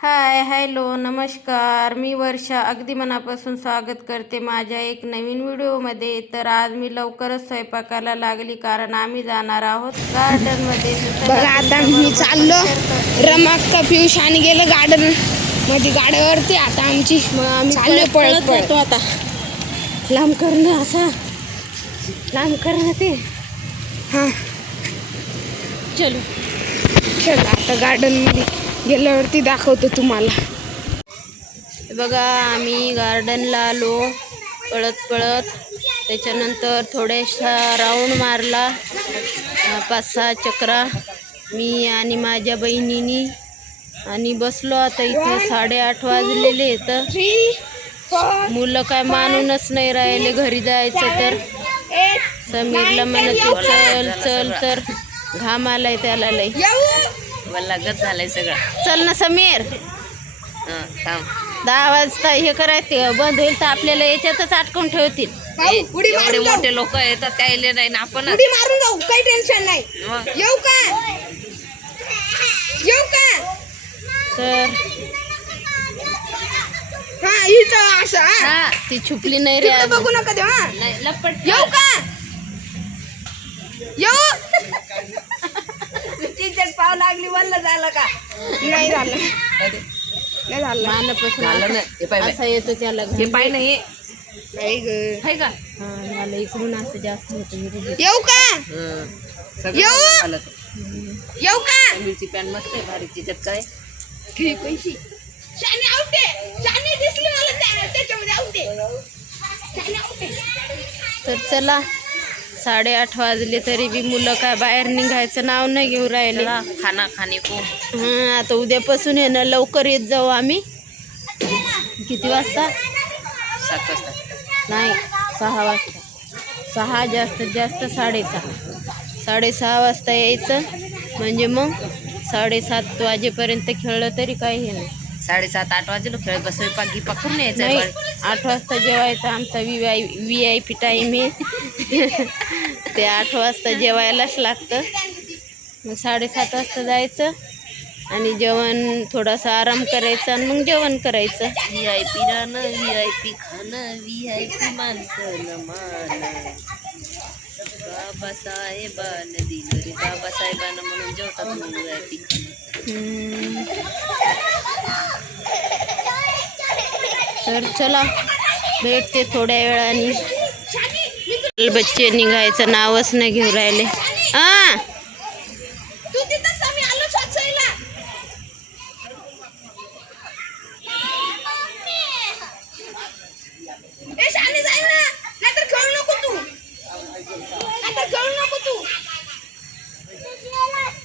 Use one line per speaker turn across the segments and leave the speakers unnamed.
Hi hello नमस्कार. मी वर्षा. अगदी मनापासून स्वागत करते माझ्या एक नवीन व्हिडिओमध्ये. तर आज मी लवकरच स्वयंपाकाला लागली कारण आम्ही जाणार आहोत गार्डनमध्ये.
बघा आता मी चाललो. रमाक्का पियुष आणि गेलं गार्डनमध्ये. गाड्यावरती आता आमची चाललोय पळत पळत
आता. लांब करणं असा. लांब करणं ते.
हा.
चलो.
चल आता गार्डनमध्ये. गेल्यावरती दाखवतो तुम्हाला.
बघा आम्ही गार्डनला आलो. पळत पळत त्याच्यानंतर थोड्याशा राऊंड मारला. पाच सहा चक्रा. मी आणि माझ्या बहिणीनी. आणि बसलो आता इथे साडेआठ वाजलेले तर मुलं काय मानूनच नाही राहिले घरी जायचं तर. समीरला म्हणत चल चल तर घाम आलाय त्याला लय.
वल्लागत झालंय सगळं.
चल ना समीर.
हं, थांब.
दहा वाजता हे करायचं बंद होईल तर आपल्याला याच्यातच अटकून ठेवतील.
भाऊ, उडी
एवढे
मारून जाऊ.
मोठे लोक येतात त्याले नाही ना आपण.
उडी मारून जाऊ काही टेन्शन नाही. येऊ का? येऊ का?
तर?
हा इथं असं हा.
हा ती छुपली नाही रे
तिकडं
अजून.
बघू नका देऊ हा.
नाही लपट.
येऊ का? येऊ.
पाव लागली वल्ल झालं का?
नाही झालं. नाही झालं.
झालं नाही. हे पाय
असा- येतो त्याला
हे पाय नाही.
नाही ग.
आहे का?
हा मला इकडून असं जास्त होतं.
येऊ का?
हं.
येऊ? येऊ का?
मिरची पॅन्ट मस्त आहे भारी तिच्यात काय?
घे पैसे. शाने शाने दिसली मला त्याच्यामध्ये
तर चला. साडेआठ वाजले तरी बी मुलं काय बाहेर निघायचं नाव नाही घेऊ राहिले.
खाना खाणे को.
हा आता उद्यापासून आहे ना लवकर येत जाऊ आम्ही. किती वाजता?
सात वाजता.
नाही सहा वाजता. सहा जास्तीत जास्त साडेसहा. साडेसहा वाजता यायचं. म्हणजे मग साडेसात वाजेपर्यंत खेळलं तरी काही हे नाही.
साडेसात आठ वाजेलो खेळ बस स्वयंपाक गिपाक करून यायचा
आठ वाजता जेवायचा. आमचा V I V I P time आहे. ते आठ वाजता जेवायलाच लागतं. मग साडेसात वाजता जायचं आणि जेवण थोडासा आराम करायचा आणि मग जेवण करायचं.
व्ही आय पी राहणं व्ही आय पी खाणं व्ही आय पी माणसं मान बाबासाहेबानं दिलं रे बाबासाहेबानं म्हणून जेवतात म्हणून व्ही आय पी खाणं.
तर चला भेटते थोड्या वेळाने. बच्चे निघायचं नावच नाही घेऊ राहिले. हा.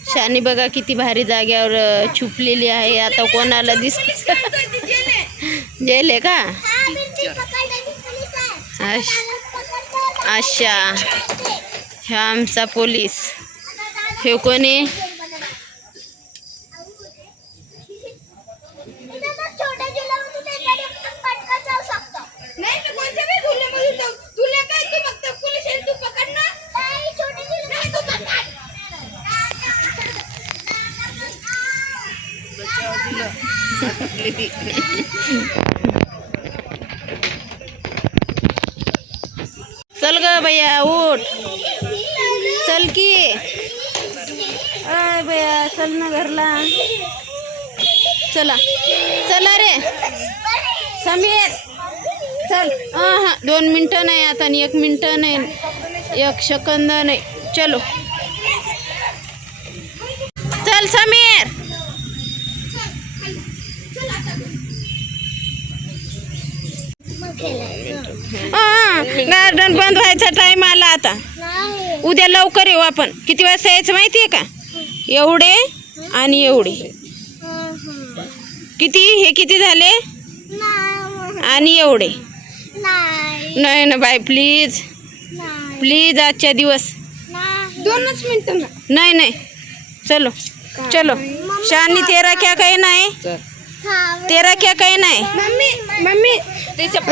शाने
बघा किती भारी जाग्यावर छुपलेली आहे. आता कोणाला दिस
गेले
का? अश अच्छा ह्या आमचा पोलीस. हे कोणी
नाही मी कोणत्या बी धुल्यामध्ये जाऊ तुला काय तू फक्त पोलीस आहे तू पकड ना नाही तू पकड
चल ग भैया उठ। चल की। अय भैया चल ना घरला। चला। चला रे। समीर चल। हां दोन मिनटं नाही आता आणि एक मिनटं नाही. एक सेकंद नाही. चलो. चल समीर हां गार्डन बंद व्हायचा टाइम आला आता उद्या लवकर येऊ आपण. किती वाजता यायचं माहिती आहे का? एवढे आणि एवढे. किती? हे किती झाले? आणि एवढे. नाही ना बाय प्लीज प्लीज आजच्या दिवस.
दोनच मिनिटं
नाही नाही. चलो. चलो. शानी तेरा क्या काही नाही तेरा क्या काही नाही
मम्मी मम्मी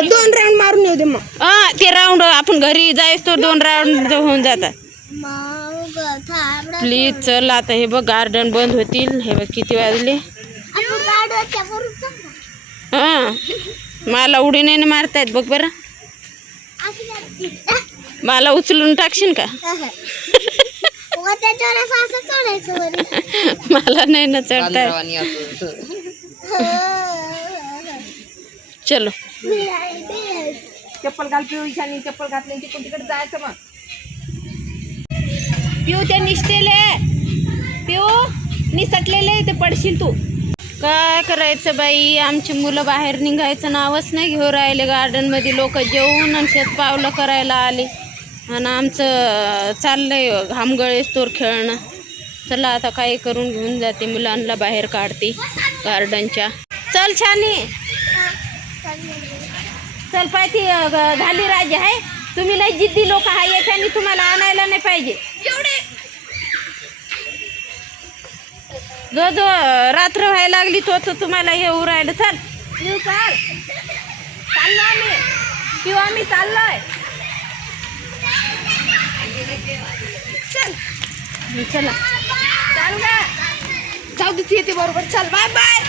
दोन राऊंड मारून येऊ दे मग.
हा ते राऊंड आपण घरी जायच तो दोन राऊंड होऊन जातात. प्लीज चल आता हे बघ गार्डन बंद होतील. हे बघ किती वाजले?
डोक्या
हां. मला उडी नाही मारतायत बघ बरं. मला उचलून टाकशील का? मला नाही ना चढतायत. चलो.
चप्पल घाल पिऊ चप्पल घातली तिकडे तिकडे जायचं मग.
पिऊ ते निसटेले पिऊ निसटलेले ते पडशील तू. काय करायचं बाई? आमची मुलं बाहेर निघायचं नावच नाही घेऊ राहिले. गार्डनमध्ये लोक जेवून आणि शेत पावलं करायला आले. आणि आमचं चाललंय घामगळे तोर खेळणं. चला आता काही करून घेऊन जाते मुलांना बाहेर काढते गार्डनच्या. चल छानी चल पाहिजे झाली राजे आहे तुम्ही लय जिद्दी लोक आहे याच्याने तुम्हाला आणायला नाही पाहिजे. जो जो रात्र व्हायला लागली तो तो तुम्हाला हे उरायला चल. चाल. चाललो आम्ही. पिऊ आम्ही चाललोय. चल. चला. चाल का?
जाऊ दे ती येते बरोबर. चल बाय बाय.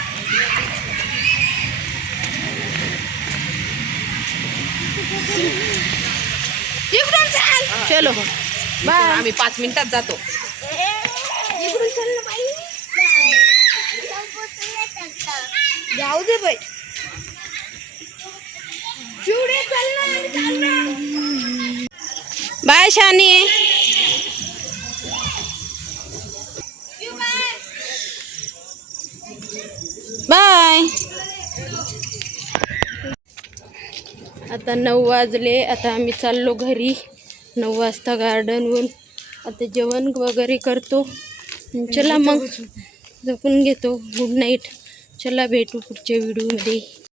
इकडून चल.
चलो.
आम्ही पाच मिनिटात जातो.
इकडून चल ना बाई. जाऊ दे बाई. चिवडे चल ना चल ना
बाय शानी. बाय. आता नऊ वाजले आता आम्ही चाललो घरी. नऊ वाजता गार्डनवरून आता जेवण वगैरे करतो. चला मग. जपून घेतो. गुड नाईट चला भेटू पुढच्या व्हिडिओमध्ये